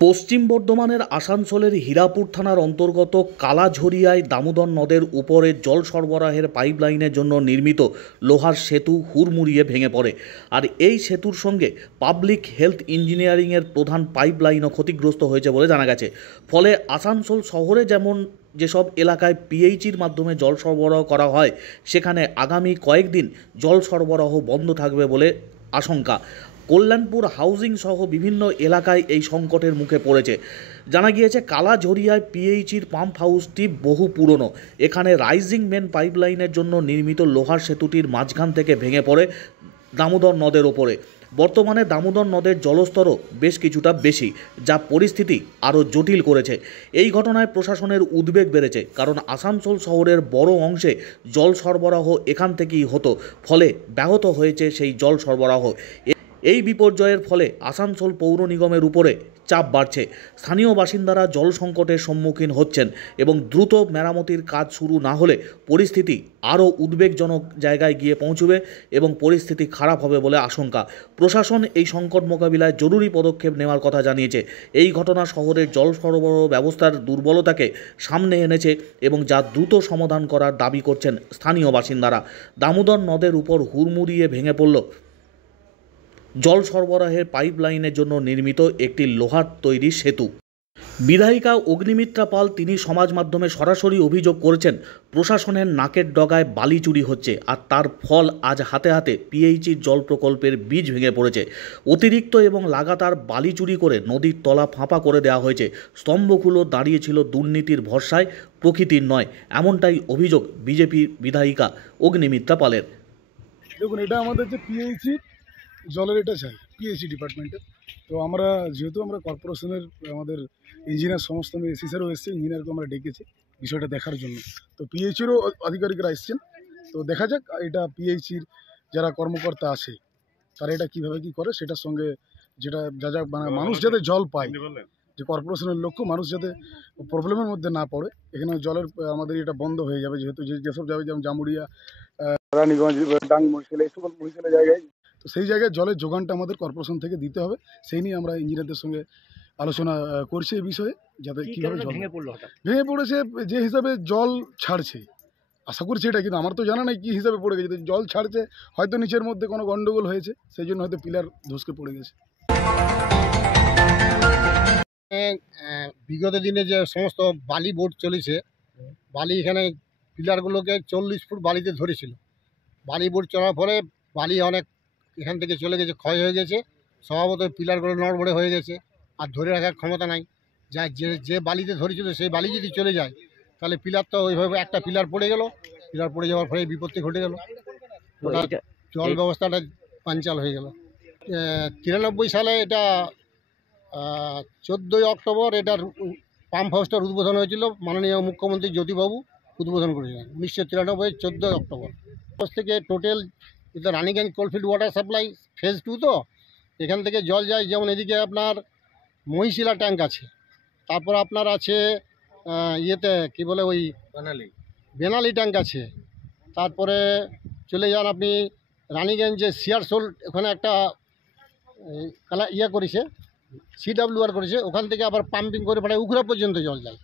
পশ্চিম বর্ধমানের আসানসোলের হীরাপুর থানার অন্তর্গত কালাঝরিয়ায় দামোদর নদের উপরে জল সরবরাহের পাইপলাইনের জন্য নির্মিত লোহার সেতু হুড়মুড়িয়ে ভেঙে পড়ে। আর এই সেতুর সঙ্গে পাবলিক হেলথ ইঞ্জিনিয়ারিংয়ের প্রধান পাইপলাইনও ক্ষতিগ্রস্ত হয়েছে বলে জানা গেছে। ফলে আসানসোল শহরে যেমন যেসব এলাকায় পিএইচির মাধ্যমে জল সরবরাহ করা হয়, সেখানে আগামী কয়েকদিন জল সরবরাহ বন্ধ থাকবে বলে আশঙ্কা। কল্যাণপুর হাউজিং সহ বিভিন্ন এলাকায় এই সংকটের মুখে পড়েছে। জানা গিয়েছে কালাঝরিয়ায় পিএইচির পাম্প হাউসটি বহু পুরনো। এখানে রাইজিং মেন পাইপলাইনের জন্য নির্মিত লোহার সেতুটির মাঝখান থেকে ভেঙে পড়ে দামোদর নদের ওপরে। বর্তমানে দামোদর নদের জলস্তরও বেশ কিছুটা বেশি, যা পরিস্থিতি আরও জটিল করেছে। এই ঘটনায় প্রশাসনের উদ্বেগ বেড়েছে, কারণ আসানসোল শহরের বড় অংশে জল সরবরাহ এখান থেকেই হতো, ফলে ব্যাহত হয়েছে সেই জল সরবরাহ। এই বিপর্যয়ের ফলে আসানসোল পৌর নিগমের উপরে চাপ বাড়ছে। স্থানীয় বাসিন্দারা জল সংকটের সম্মুখীন হচ্ছেন এবং দ্রুত মেরামতির কাজ শুরু না হলে পরিস্থিতি আরও উদ্বেগজনক জায়গায় গিয়ে পৌঁছবে এবং পরিস্থিতি খারাপ হবে বলে আশঙ্কা। প্রশাসন এই সংকট মোকাবিলায় জরুরি পদক্ষেপ নেওয়ার কথা জানিয়েছে। এই ঘটনা শহরের জল সরবরাহ ব্যবস্থার দুর্বলতাকে সামনে এনেছে এবং যা দ্রুত সমাধান করার দাবি করছেন স্থানীয় বাসিন্দারা। দামোদর নদের উপর হুড়মুড়িয়ে ভেঙে পড়ল জল সরবরাহের পাইপলাইনের জন্য নির্মিত একটি লোহার তৈরি সেতু। বিধায়িকা অগ্নিমিত্রা পাল তিনি সমাজ মাধ্যমে সরাসরি অভিযোগ করেছেন, প্রশাসনের নাকের ডগায় বালি চুরি হচ্ছে, আর তার ফল আজ হাতে হাতে পিএইচির জল প্রকল্পের বীজ ভেঙে পড়েছে। অতিরিক্ত এবং লাগাতার বালি চুরি করে নদীর তলা ফাঁপা করে দেওয়া হয়েছে। স্তম্ভগুলো দাঁড়িয়েছিল দুর্নীতির ভরসায়, প্রকৃতির নয়, এমনটাই অভিযোগ বিজেপি বিধায়িকা অগ্নিমিত্রা পালের। দেখুন, এটা আমাদের যে পিএইচি জলের এটা চাই পিএইচি ডিপার্টমেন্টের। তো আমরা যেহেতু আমরা কর্পোরেশনের আমাদের ইঞ্জিনিয়ার সমস্ত এসি স্যারও এসছে, ইঞ্জিনিয়ারকে আমরা ডেকেছি বিষয়টা দেখার জন্য। তো পিএইচিরও আধিকারিকরা এসছেন। তো দেখা যাক এটা পিএইচির যারা কর্মকর্তা আছে তারা এটা কীভাবে কী করে, সেটার সঙ্গে যেটা যা মানে মানুষ যাতে জল পায়, যে কর্পোরেশনের লক্ষ্য মানুষ যাতে প্রবলেমের মধ্যে না পড়ে। এখানে জলের আমাদের এটা বন্ধ হয়ে যাবে, যেহেতু যেসব যাবে যেমন জামুরিয়া, রানীগঞ্জ, ডাং, মহিশালা, এই সকল মহিশালা জায়গায়, তো সেই জায়গায় জলের যোগানটা আমাদের কর্পোরেশন থেকে দিতে হবে। সেই নিয়ে আমরা ইঞ্জিনিয়ারদের সঙ্গে আলোচনা করছি এই বিষয়ে, যাতে কীভাবে জল ভেঙে পড়েছে, যে হিসাবে জল ছাড়ছে। আশা করছি এটা, কিন্তু আমার তো জানা নাই কী হিসাবে পড়ে গেছে। জল ছাড়ছে, হয়তো নিচের মধ্যে কোনো গন্ডগোল হয়েছে, সেই জন্য হয়তো পিলার ধসকে পড়ে গেছে। বিগত দিনে যে সমস্ত বালি বোট চলেছে, বালি এখানে পিলারগুলোকে 40 ফুট বালিতে ধরেছিল। বালি বোট চলার পরে বালি অনেক এখান থেকে চলে গেছে, ক্ষয় হয়ে গেছে। স্বভাবত পিলারগুলো নড়বড়ে হয়ে গেছে, আর ধরে রাখার ক্ষমতা নাই। যা যে বালিতে ধরেছিল সেই বালি যদি চলে যায়, তাহলে পিলার তো ওইভাবে একটা পিলার পড়ে গেল। পিলার পড়ে যাওয়ার ফলে বিপত্তি ঘটে গেল, ওটা জল ব্যবস্থাটা পাঞ্চাল হয়ে গেল। 93 সালে এটা 14ই অক্টোবর এটার পাম্প হাউসটার উদ্বোধন হয়েছিল। মাননীয় মুখ্যমন্ত্রী জ্যোতিবাবু উদ্বোধন করেছিলেন 1993 14 অক্টোবর। থেকে টোটাল এটা Raniganj coalfield water supply phase 2। তো এখান থেকে জল যায়, যেমন এদিকে আপনার মহিশিলা ট্যাঙ্ক আছে, তারপর আপনার আছে ইয়েতে কি বলে ওই বেনালি ট্যাঙ্ক আছে, তারপরে চলে যান আপনি রানীগঞ্জে সিয়ারসোল, ওখানে একটা ইয়ে করেছে, CWR করেছে, ওখান থেকে আবার পাম্পিং করে পাঠায় উখরা পর্যন্ত জল যায়।